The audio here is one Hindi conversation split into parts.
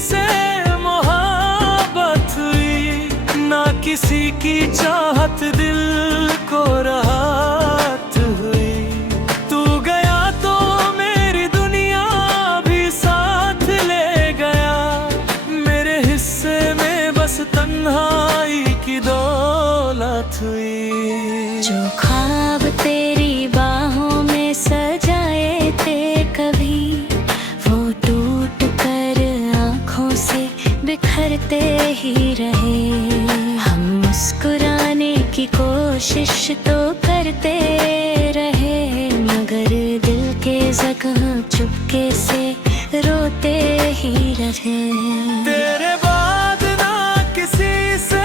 से मोहब्बत हुई, ना किसी की चाहत दिल को राहत हुई। तू गया तो मेरी दुनिया भी साथ ले गया, मेरे हिस्से में बस तन्हाई की दौलत हुई। जो ख्वाब तेरी बाहों में सजाए थे कभी, वो टूट कर आँखों से बिखरते ही रहे। हम मुस्कुराने की कोशिश तो करते रहे, मगर दिल के जख्म चुपके से रोते ही रहे। तेरे बाद ना किसी से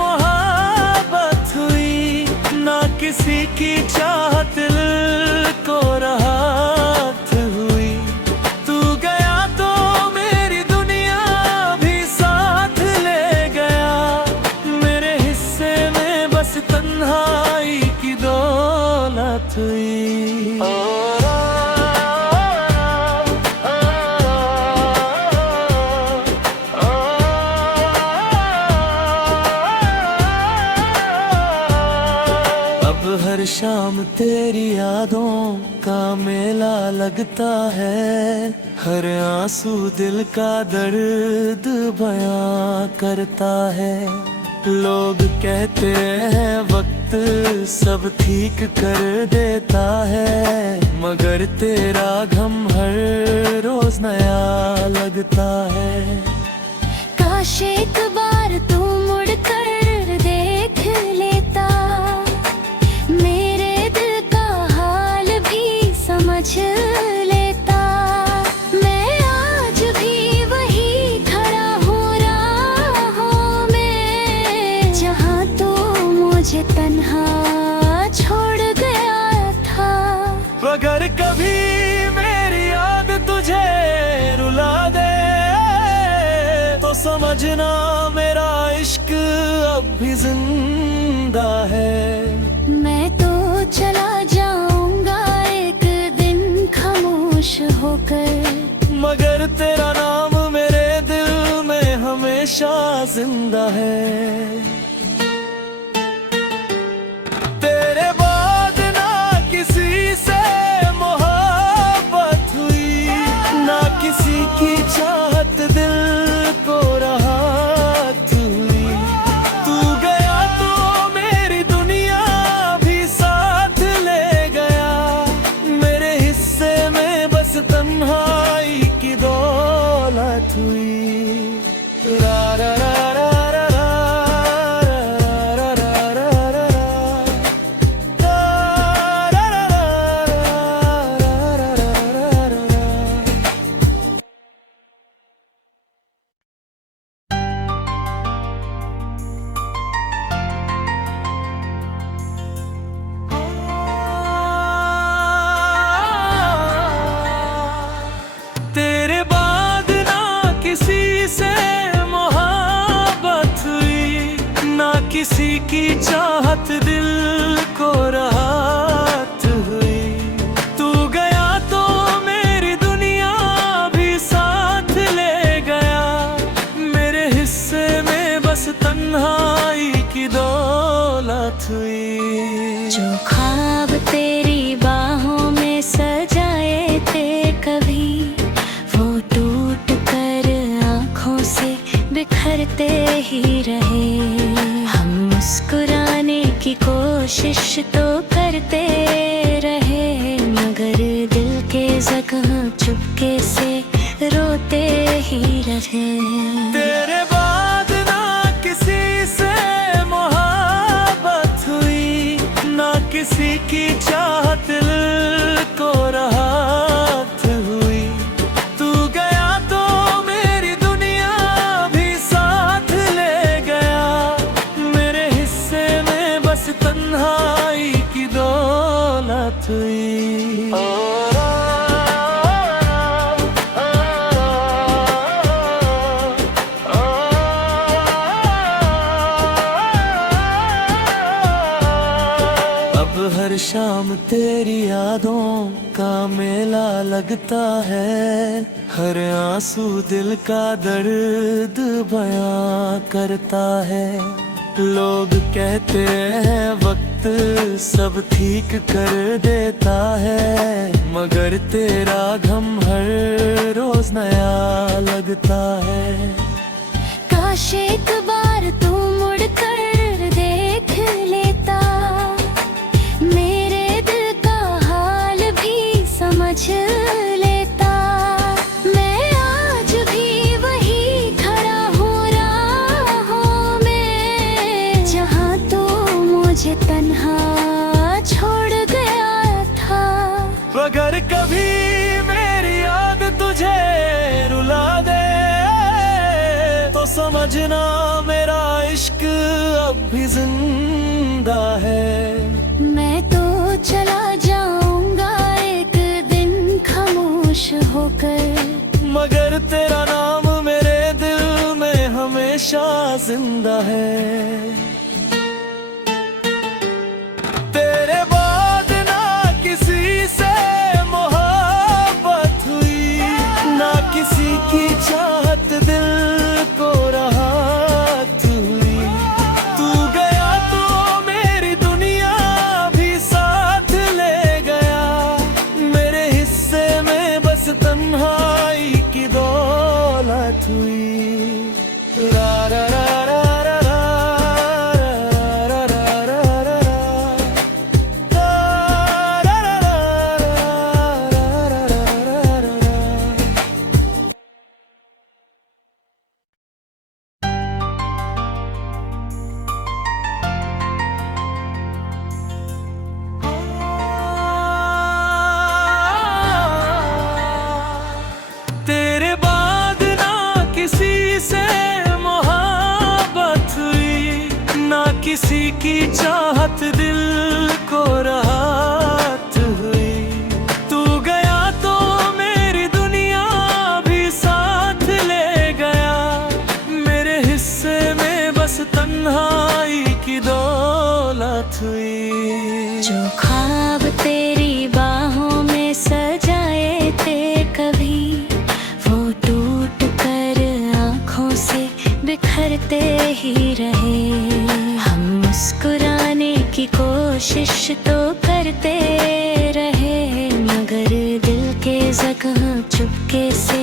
मोहब्बत हुई, ना किसी की चाहत दिल को राहत हुई। तू गया तो मेरी दुनिया भी साथ ले गया, मेरे हिस्से में बस तन्हाई की दौलत हुई। हर शाम तेरी यादों का मेला लगता है, हर आंसू दिल का दर्द बयां करता है। लोग कहते हैं वक्त सब ठीक कर देता है, मगर तेरा गम हर रोज नया लगता है। काश एक बार तू मुड़ कर देख लेता, मेरे दिल का हाल भी समझ लेता। मैं आज भी वही खड़ा हूँ राहों में, जहाँ तू मुझे तन्हा छोड़ गया था। अगर कभी मेरी याद तुझे रुला दे, तो समझना मेरा इश्क अब भी जिंदा है। मैं तो चला जाऊंगा एक दिन खामोश होकर, मगर तेरा नाम मेरे दिल में हमेशा जिंदा है। तेरे बाद ना किसी से मोहब्बत हुई, ना किसी की चाहत दिल को राहत हुई। तू गया तो मेरी दुनिया भी साथ ले गया, मेरे हिस्से में बस तन्हाई की दौलत हुई। रा रा रा रा रा रा रा रा रा रा रा। तेरे बाद ना किसी से मोहब्बत हुई, ना किसी की चाहत दिल को राहत हुई। तू गया तो मेरी दुनिया भी साथ ले गया, मेरे हिस्से में बस तन्हाई की दौलत हुई। जो ख्वाब तेरी बाहों में सजाए थे कभी, वो टूट कर आँखों से बिखरते ही रहे। हम मुस्कुराने की कोशिश तो करते रहे, मगर दिल के जख्म चुपके से रोते ही रहे। तेरे बाद ना किसी से मोहब्बत हुई, ना किसी की चाहत दिल को राहत हुई। तू गया तो मेरी दुनिया भी साथ ले गया, मेरे हिस्से में बस तन्हाई की दौलत हुई। हर शाम तेरी यादों का मेला लगता है, हर आंसू दिल का दर्द बयां करता है। लोग कहते हैं वक्त सब ठीक कर देता है, मगर तेरा गम हर रोज नया लगता है। काश एक बार तू मुड़ कर देख लेता, मेरे दिल का हाल भी समझ लेता। मैं आज भी वही खड़ा हूँ राहों में, जहाँ तू मुझे तन्हा छोड़ गया था। अगर कभी मेरी याद तुझे रुला दे तो समझना मेरा इश्क अब भी जिंदा है। मैं तो चला जाऊंगा एक दिन खामोश होकर, मगर तेरा नाम मेरे दिल में हमेशा जिंदा है। तेरे बाद ना किसी से मोहब्बत हुई, ना किसी की चाहत दिल को राहत हुई। तू गया तो मेरी दुनिया भी साथ ले गया, मेरे हिस्से में बस तन्हाई की दौलत हुई। रा रा रा रा रा रा रा रा रा रा रा। तेरे बाद ना किसी से मोहब्बत हुई, ना किसी की चाहत दिल को राहत हुई। तू गया तो मेरी दुनिया भी साथ ले गया, मेरे हिस्से में बस तन्हाई की दौलत हुई। जो ख्वाब तेरी बाहों में सजाए थे कभी, वो टूट कर आँखों से बिखरते ही रहे। हम मुस्कुराने की कोशिश तो करते रहे, मगर दिल के जख्म चुपके से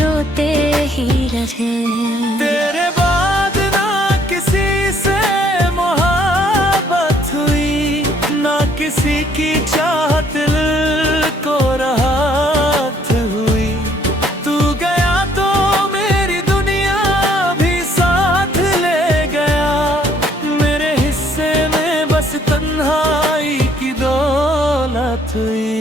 रोते ही रहे। तेरे बाद ना किसी से मोहब्बत हुई, ना किसी की चाहत दिल को राहत हुई। तू गया तो मेरी दुनिया भी साथ ले गया, मेरे हिस्से में बस तन्हाई की दौलत हुई।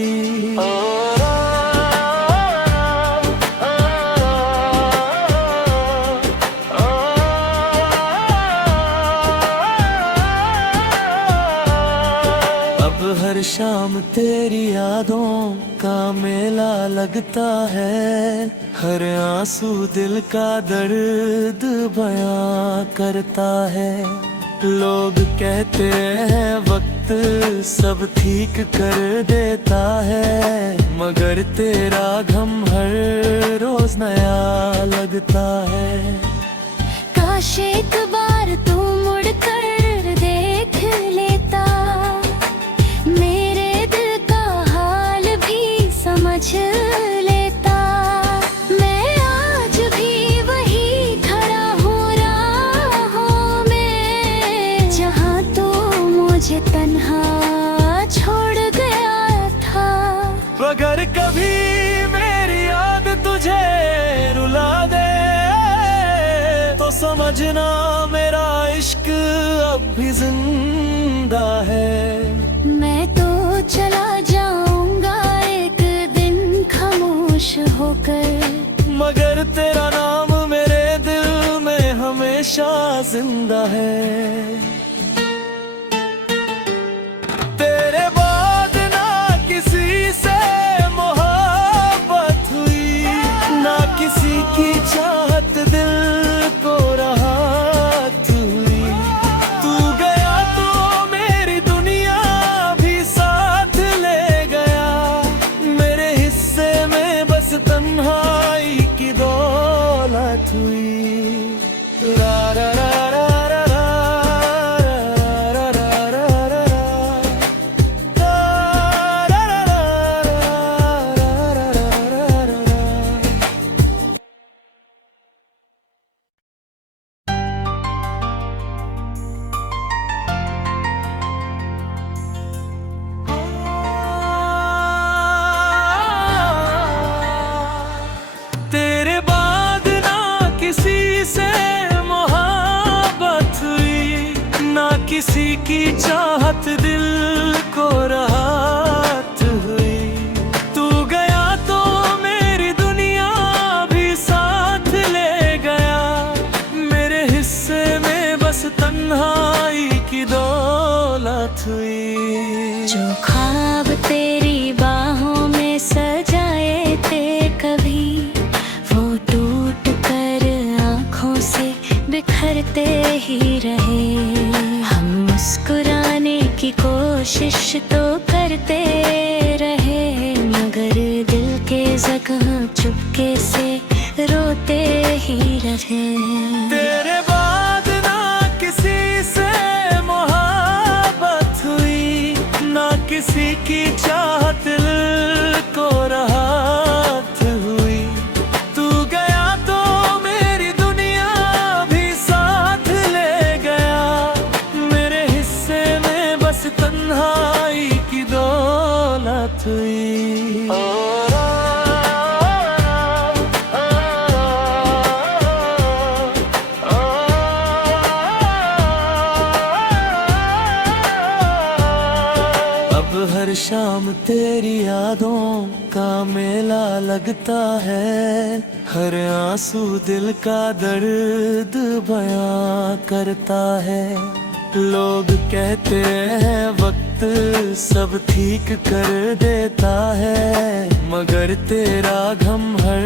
अब हर शाम तेरी यादों का मेला लगता है, हर आंसू दिल का दर्द बयां करता है। लोग कहते हैं वक्त सब ठीक कर देता है, मगर तेरा गम हर रोज नया लगता है। काश एक बार तू मुड़ कर देख लेता, मेरे दिल का हाल भी समझ लेता। मैं आज भी वही खड़ा हूँ राहों में, जहाँ तू मुझे तन्हा छोड़ गया था। अगर कभी मेरी याद तुझे रुला दे तो समझना मेरा इश्क अब भी जिंदा है। मैं तो चला जाऊंगा एक दिन खामोश होकर, मगर तेरा नाम मेरे दिल में हमेशा जिंदा है। तेरे बाद ना किसी से मोहब्बत हुई, ना किसी की चाहत दिल को राहत हुई। तू गया तो मेरी दुनिया भी साथ ले गया, मेरे हिस्से में बस तन्हाई हुई। रा रा रा रा रा रा रा रा रा रा रा तेरे बाद ना किसी से मोहब्बत हुई, ना किसी की चाहत दिल को राहत हुई। तू गया तो मेरी दुनिया भी साथ ले गया, मेरे हिस्से में बस तन्हाई की दौलत हुई। जो ख्वाब तेरी बाहों में सजाए थे कभी, वो टूट कर आँखों से बिखरते ही रहे। हम मुस्कुराने की कोशिश तो करते रहे, मगर दिल के जख्म चुपके से रोते ही रहे। तेरे बाद ना किसी से मोहब्बत हुई, ना किसी की चाहत दिल को राहत हुई। तू गया तो मेरी दुनिया भी साथ ले गया, मेरे हिस्से में बस तन्हाई की दौलत हुई। हर शाम तेरी यादों का मेला लगता है, हर आंसू दिल का दर्द बयां करता है। लोग कहते हैं वक्त सब ठीक कर देता है, मगर तेरा गम हर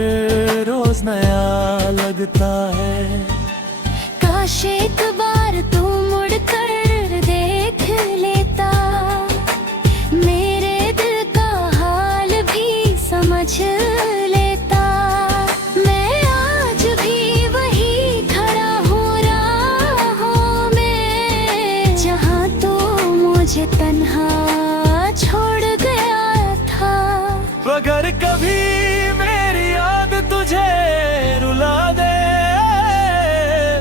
रोज नया लगता है। काश एक बार तू मुड़ कर देख लेता, मेरे दिल का हाल भी समझ लेता। मैं आज भी वही खड़ा हूँ राहों में, जहाँ तू मुझे तन्हा छोड़ गया था। अगर कभी मेरी याद तुझे रुला दे,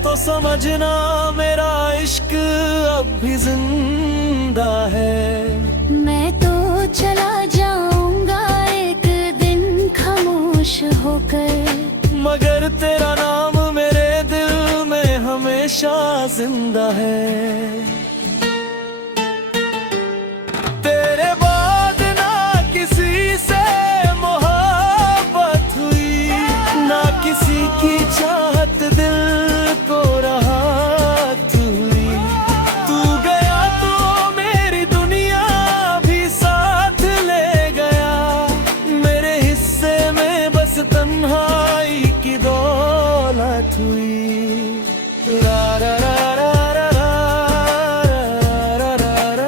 तो समझना मेरा इश्क अब भी जिंदा है। मैं तो चला जाऊंगा एक दिन खामोश होकर, मगर तेरा नाम मेरे दिल में हमेशा जिंदा है। तेरे बाद ना किसी से मोहब्बत हुई, ना किसी की चाहत दिल को राहत हुई। तू गया तो मेरी दुनिया भी साथ ले गया, मेरे हिस्से में बस तन्हाई की दौलत हुई। रा रा रा रा रा रा रा रा रा रा रा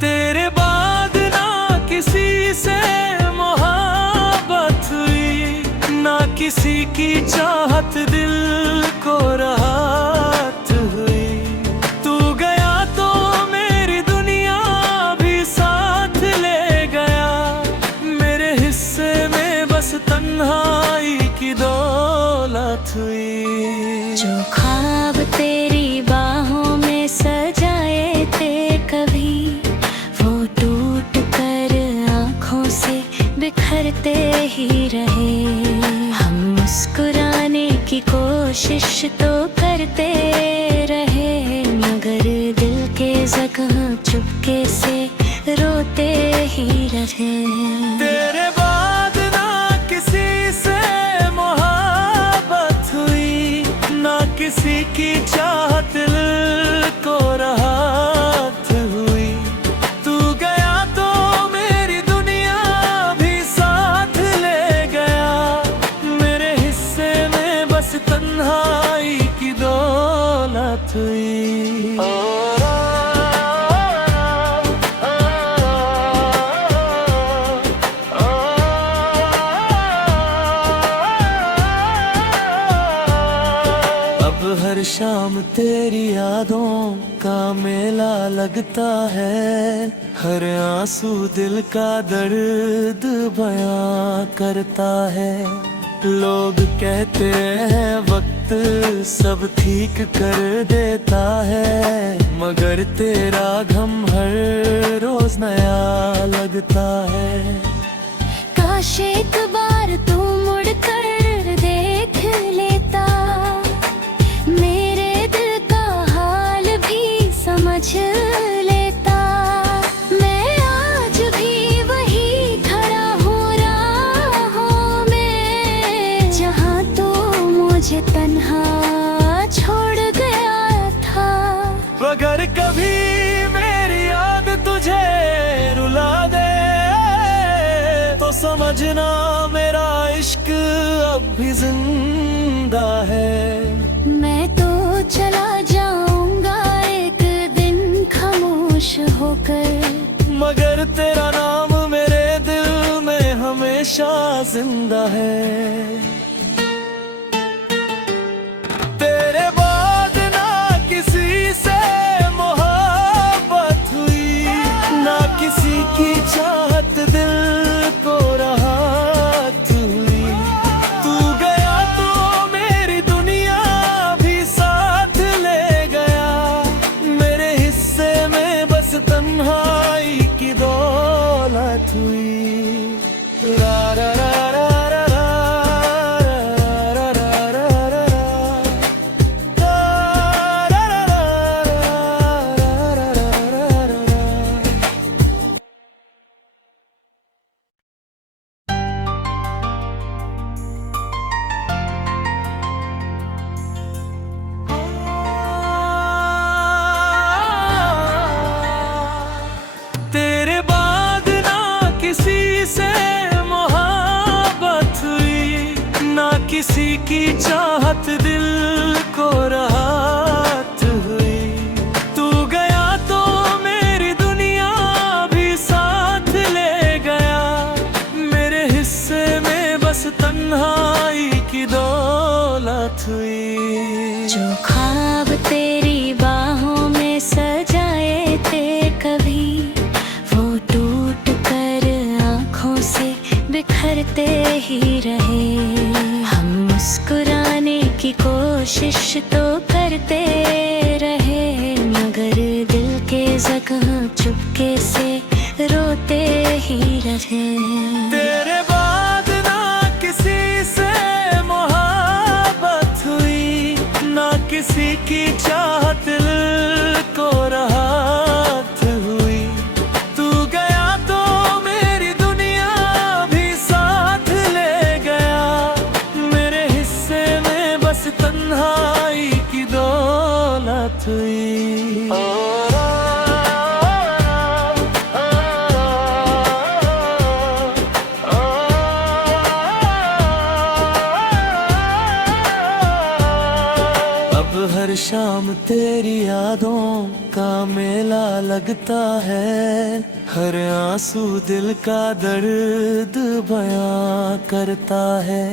तेरे बाद ना किसी से मोहब्बत हुई, ना किसी की चाहत दिल को राहत हुई। तू गया तो मेरी दुनिया भी साथ ले गया, मेरे हिस्से में बस तन्हाई की दौलत हुई। जो ख्वाब तेरी बाहों में सजाए थे कभी, वो टूट कर आँखों से बिखरते ही रहे। हम मुस्कुराने की कोशिश तो करते रहे, मगर दिल के जख्म चुपके से रोते ही रहे। तेरे बाद ना किसी से मोहब्बत हुई, ना किसी की चाहत दिल को राहत हुई। तू गया तो तेरी यादों का मेला लगता है, हर आंसू दिल का दर्द बयां करता है। लोग कहते हैं वक्त सब ठीक कर देता है, मगर तेरा गम हर रोज नया लगता है। काश एक बार तू मुड़ कर देख लेता, मेरे दिल का हाल भी समझ लेता। मैं आज भी वही खड़ा हूँ राहों में, जहाँ तू मुझे तन्हा छोड़ गया था। अगर कभी मेरी याद तुझे रुला दे, तो समझना मेरा इश्क अब भी जिंदा है। मैं तो चला जाऊंगा एक दिन खामोश होकर, मगर तेरा नाम मेरे दिल में हमेशा जिंदा है। तेरे बाद ना किसी से मोहब्बत हुई, ना किसी की चाहत दिल को राहत हुई। तू गया तो मेरी दुनिया भी साथ ले गया, मेरे हिस्से में बस तन्हाई की दौलत हुई। रा रा रा रा रा रा रा रा रा रा रा तेरे बाद ना किसी से मोहब्बत हुई, ना किसी की चाहत दिल को राहत हुई। तू गया तो मेरी दुनिया भी साथ ले गया, मेरे हिस्से में बस तन्हाई की दौलत हुई। जो ख्वाब तेरी बाहों में सजाए थे कभी, वो टूट कर आँखों से बिखरते ही रहे। हम मुस्कुराने की कोशिश तो करते रहे, मगर दिल के जख्म चुपके से रोते ही रहे। तेरे बाद ना किसी से मोहब्बत हुई, ना किसी की चाहत दिल को राहत हुई। तू गया तो मेरी दुनिया भी साथ ले गया, मेरे हिस्से में बस तन्हाई की दौलत हुई। अब हर शाम तेरी यादों का मेला लगता है, हर आंसू दिल का दर्द बयां करता है।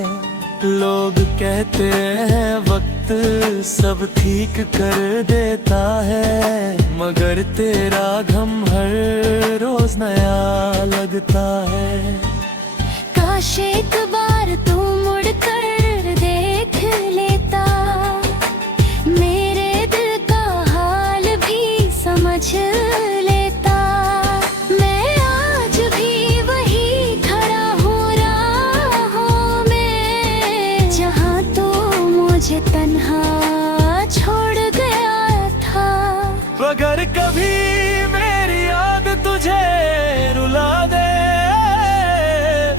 लोग कहते हैं वक्त सब ठीक कर देता है, मगर तेरा गम हर रोज नया लगता है। काश एक बार तू मुड़ कर देख लेता, मेरे दिल का हाल भी समझ लेता। मैं आज भी वही खड़ा हूँ राहों में, जहाँ तू मुझे तन्हा छोड़ गया था। अगर कभी मेरी याद तुझे रुला दे,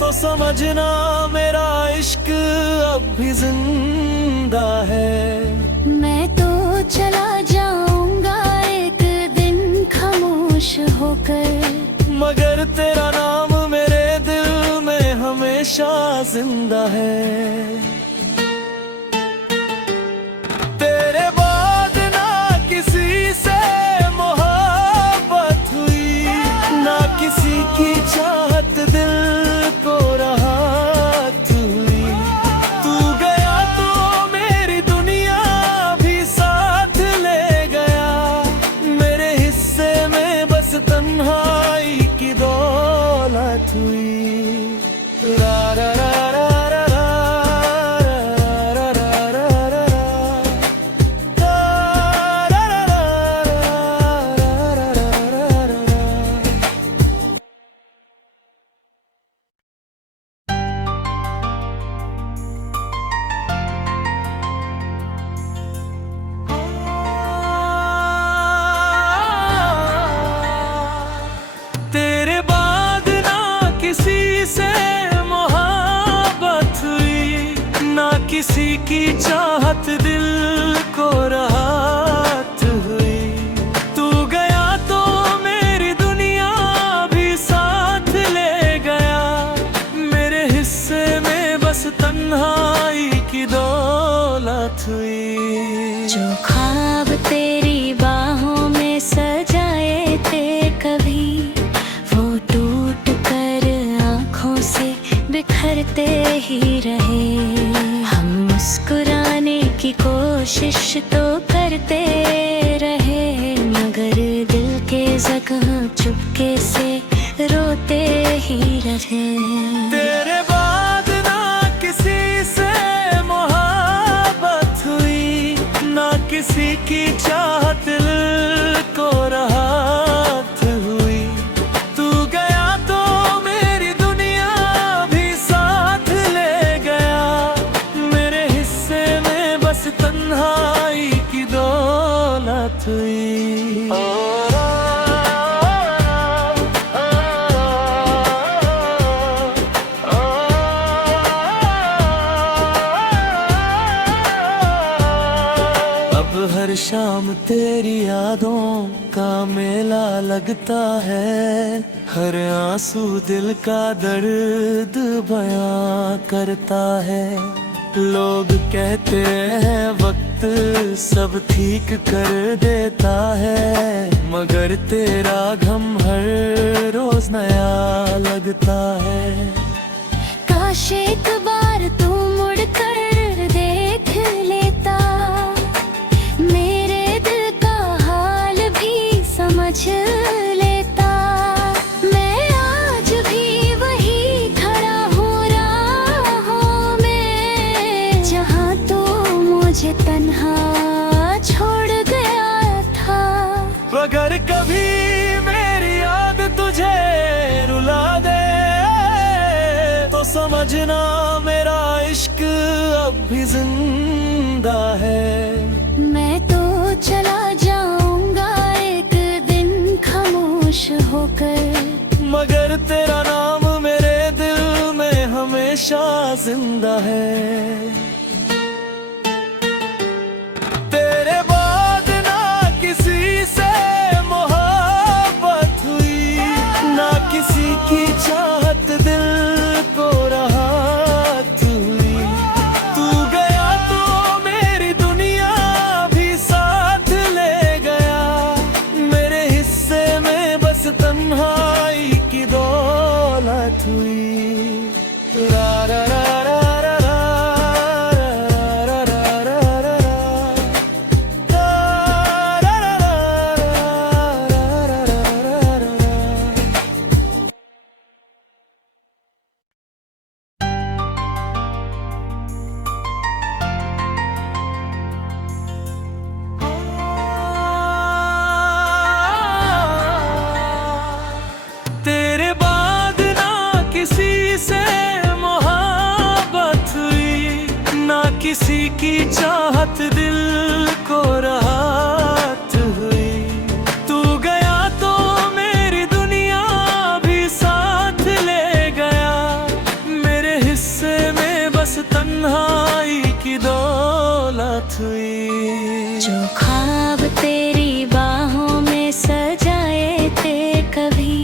तो समझना मेरा इश्क अब भी जिंदा है। मैं तो चला जाऊंगा एक दिन खामोश होकर, मगर तेरा नाम मेरे दिल में हमेशा जिंदा है। तेरे बाद ना किसी से मोहब्बत हुई, ना किसी की चाहत दिल को राहत हुई। तू गया तो मेरी दुनिया भी साथ ले दौलत हुई। रा रा रा रा रा रा रा रा रा रा रा रा रा रा रा रा रा। तेरे बाद ना किसी से मोहब्बत हुई, ना किसी की चाहत दिल को राहत हुई। तू गया तो मेरी दुनिया भी साथ ले गया, मेरे हिस्से में बस तन्हाई की दौलत हुई। जो ख्वाब तेरी बाहों में सजाए थे कभी, वो टूट कर आँखों से बिखरते ही रहे। हम मुस्कुराने की कोशिश तो करते रहे, मगर दिल के जख्म चुपके से रोते ही रहे। तेरे बाद ना किसी से मोहब्बत हुई, ना किसी की चाहत दिल को राहत हुई। तू गया तो मेरी दुनिया भी साथ ले गया, मेरे हिस्से में बस तन्हाई की दौलत हुई। अब हर शाम तेरी यादों का मेला लगता है, हर आंसू दिल का दर्द बयां करता है। लोग कहते हैं वक्त सब ठीक कर देता है, मगर तेरा गम हर रोज नया लगता है। काश एक बार तू मुड़ कर देख लेता, मेरे दिल का हाल भी समझ लेता। मैं आज भी वही खड़ा हूँ राहों में, जहाँ तू मुझे तन्हा छोड़ गया था। अगर कभी मेरी याद तुझे रुला दे, तो समझना मेरा इश्क अब भी जिंदा है। मैं तो चला जाऊंगा एक दिन खामोश होकर, मगर तेरा नाम मेरे दिल में हमेशा जिंदा है। तेरे बाद ना किसी से मोहब्बत हुई, ना किसी की चाहत दिल को राहत हुई। तू गया तो मेरी दुनिया भी साथ ले गया, मेरे हिस्से में बस तन्हाई की दौलत हुई। रा रा रा रा रा रा रा रा रा रा रा तेरे बाद ना किसी से मोहब्बत हुई, ना किसी की चाहत दिल को राहत हुई। तू गया तो मेरी दुनिया भी साथ ले गया, मेरे हिस्से में बस तन्हाई की दौलत हुई। जो ख्वाब तेरी बाहों में सजाए थे कभी,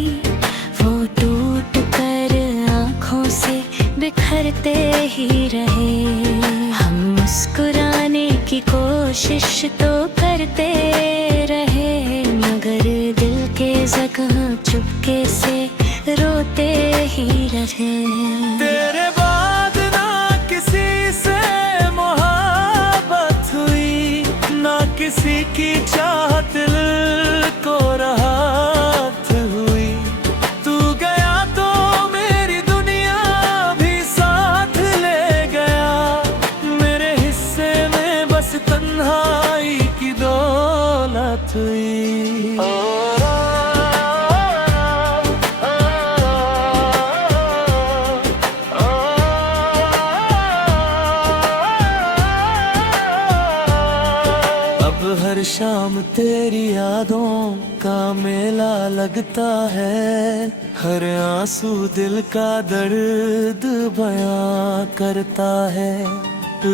वो टूट कर आँखों से बिखरते ही रहे। हम मुस्कुराने की कोशिश तो करते रहे, मगर दिल के जख्म चुपके से रोते ही रहे। तेरे बाद ना किसी से मोहब्बत हुई, ना किसी की चाहत दिल को राहत हुई। तू गया तो शाम तेरी यादों का मेला लगता है, हर आंसू दिल का दर्द बयां करता है।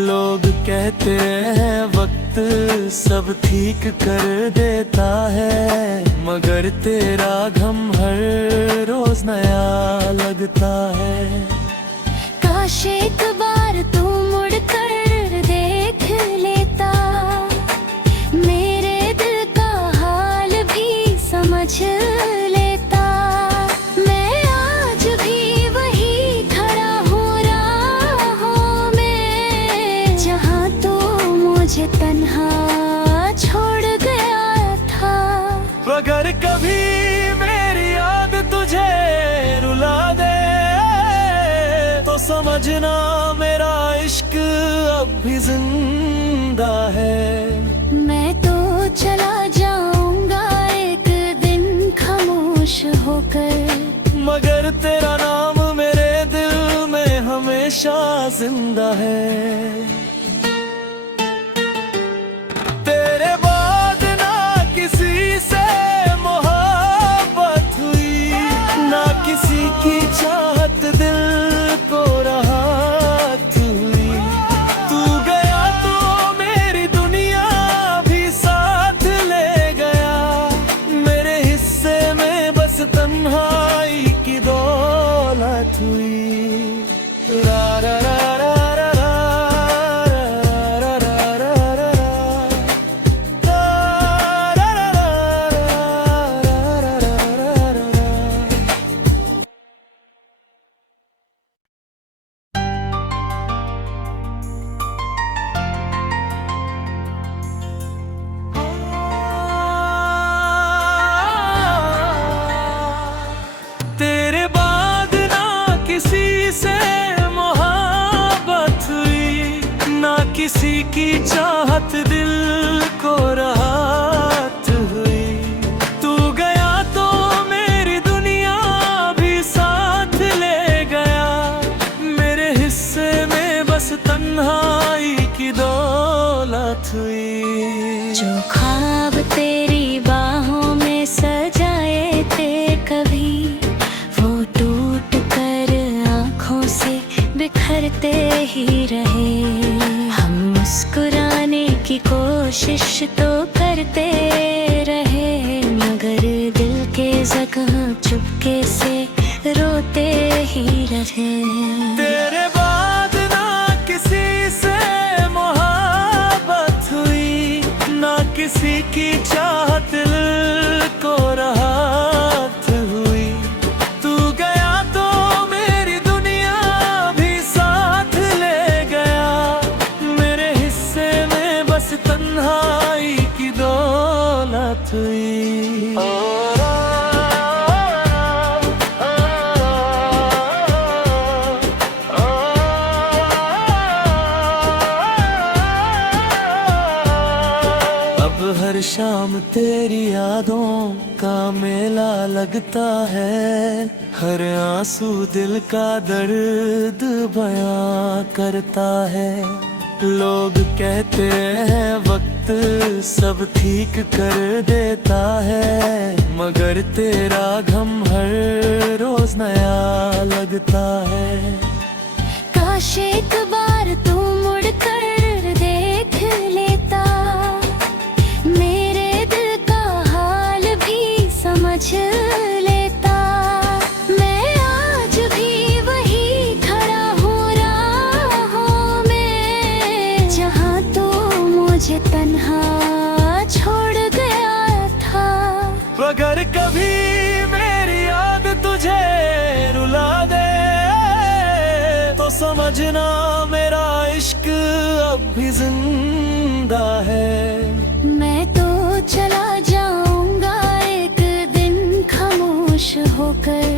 लोग कहते हैं वक्त सब ठीक कर देता है, मगर तेरा गम हर रोज नया लगता है। काश एक बार तू मुड़ कर देख लेता, मेरे दिल का हाल भी समझ लेता। मैं आज भी वही खड़ा हूँ राहों में, जहाँ तू मुझे तन्हा छोड़ गया था। अगर कभी मेरी याद तुझे रुला दे तो समझना मेरा इश्क अब भी जिंदा है। मैं तो चला जाऊंगा एक दिन खामोश होकर, मगर तेरा नाम मेरे दिल में हमेशा जिंदा है। तेरे बाद ना किसी से मोहब्बत हुई, ना किसी की चाहत दिल को राहत हुई। तू गया तो मेरी दुनिया भी साथ ले गया, मेरे हिस्से में बस तन्हाई की दौलत हुई। रा रा रा रा रा रा रा रा रा रा रा तेरे बाद ना किसी से मोहब्बत हुई, ना किसी की चाहत दिल को राहत हुई। तू गया तो मेरी दुनिया भी साथ ले गया, मेरे हिस्से में बस तन्हाई की दौलत हुई। जो ख्वाब तेरी बाहों में सजाए थे कभी, वो टूट कर आँखों से बिखरते ही रहे। हम मुस्कुराने की कोशिश तो करते रहे, मगर दिल के जख्म चुपके से रोते ही रहे। तेरे बाद ना किसी से मोहब्बत हुई, ना किसी की चाहत दिल को राहत हुई। तू गया तो मेरी दुनिया भी साथ ले गया, मेरे हिस्से में बस तन्हाई की दौलत हुई। अब हर शाम तेरी यादों का मेला लगता है, हर आंसू दिल का दर्द बयां करता है। लोग कहते हैं वक्त सब ठीक कर देता है, मगर तेरा गम हर रोज नया लगता है। काश एक बार तू मुड़ कर देख लेता, मेरे दिल का हाल भी समझ लेता। मैं आज भी वही खड़ा हूँ राहों में, जहाँ तू मुझे तन्हा छोड़ गया था। अगर कभी मेरी याद तुझे रुला दे तो समझना मेरा इश्क अब भी जिंदा है। मैं तो चला जाऊंगा एक दिन खामोश होकर,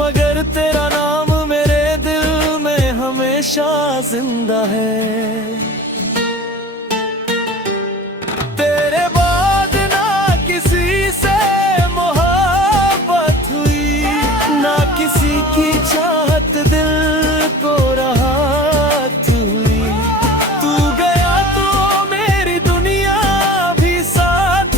मगर तेरा नाम मेरे दिल में हमेशा जिंदा है। तेरे बाद ना किसी से मोहब्बत हुई, ना किसी की चाहत दिल को राहत हुई। तू गया तो मेरी दुनिया भी साथ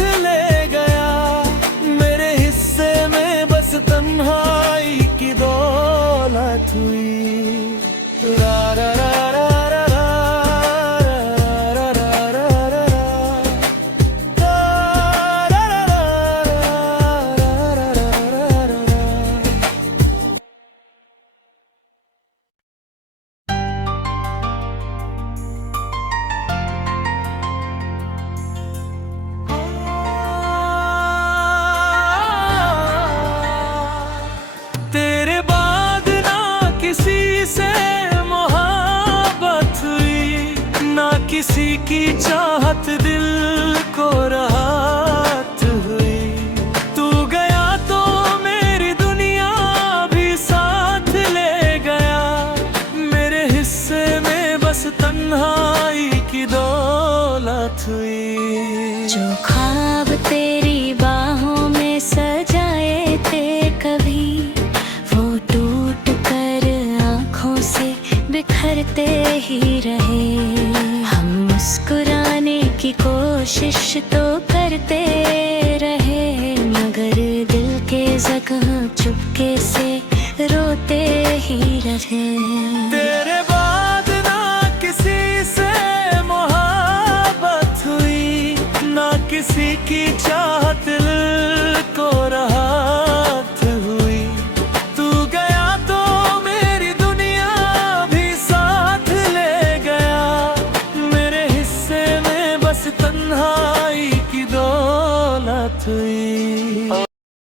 की चाहत दिल को राहत हुई। तू गया तो मेरी दुनिया भी साथ ले गया। मेरे हिस्से में बस तन्हाई की दौलत हुई। जो ख्वाब तेरी बाहों में सजाए थे कभी, वो टूट कर आँखों से बिखरते ही रहे। हम मुस्कुराने की कोशिश तो करते रहे, मगर दिल के जख्म चुपके से रोते ही रहे। तेरे बाद ना किसी से मोहब्बत हुई, ना किसी की चाहत